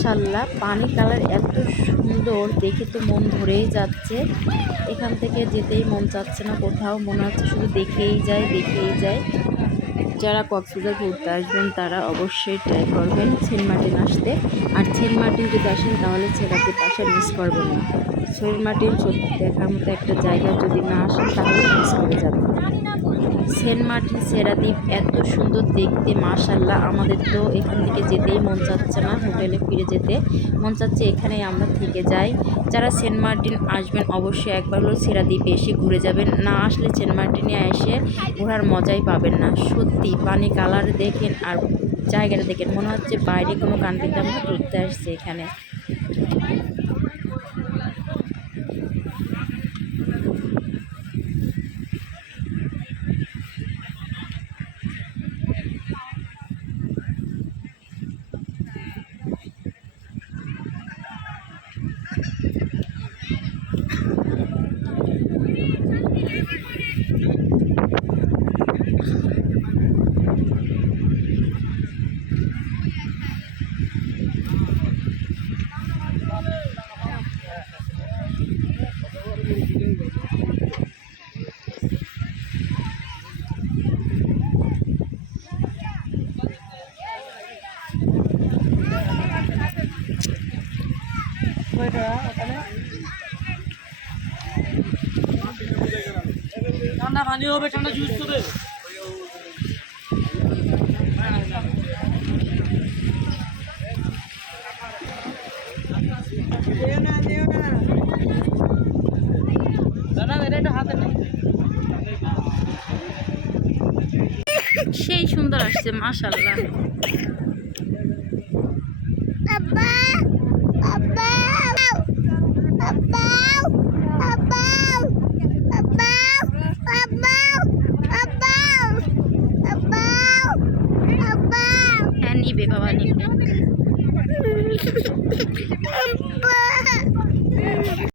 মাশাআল্লাহ, পানি কালার এত সুন্দর, দেখে তো মন ভরেই যাচ্ছে। এখান থেকে যেতেই মন চাচ্ছে না কোথাও, মনে হচ্ছে শুধু দেখেই যায় দেখেই যায়। যারা কক্সবাজার ঘুরতে আসবেন তারা অবশ্যই ট্রাই করবেন সেন্ট মার্টিন আসতে। আর সেন্ট মার্টিন যদি আসেন তাহলে সেরাদ্বীপ আসা মিস করবেন না। সেন্ট মার্টিন সত্যি দেখার মতো একটা জায়গা, যদি না আসেন তাহলে মিস করে যাবেন। সেন্ট মার্টিন সেরাদ্বীপ এত সুন্দর দেখতে, মাশাআল্লাহ। আমাদের তো এখান থেকে যেতেই মন চাচ্ছে না, হোটেলে ফিরে যেতে মন চাচ্ছে, এখানেই আমরা থেকে যাই। যারা সেন্ট মার্টিন আসবেন অবশ্যই একবার হলো সেরাদ্বীপে এসে ঘুরে যাবেন। না আসলে সেন্ট মার্টিনে এসে ঘোরার মজাই পাবেন না। সত্যি পানি কালার দেখেন আর জায়গাটা দেখেন, মনে হচ্ছে বাইরে কোনো কান্ট্রিতে আমরা ঘুরতে আসছি এখানে। ঠান্ডা পানি হবে, ঠান্ডা জুস হবে। সেই সুন্দর আসছে, মাশাআল্লাহ।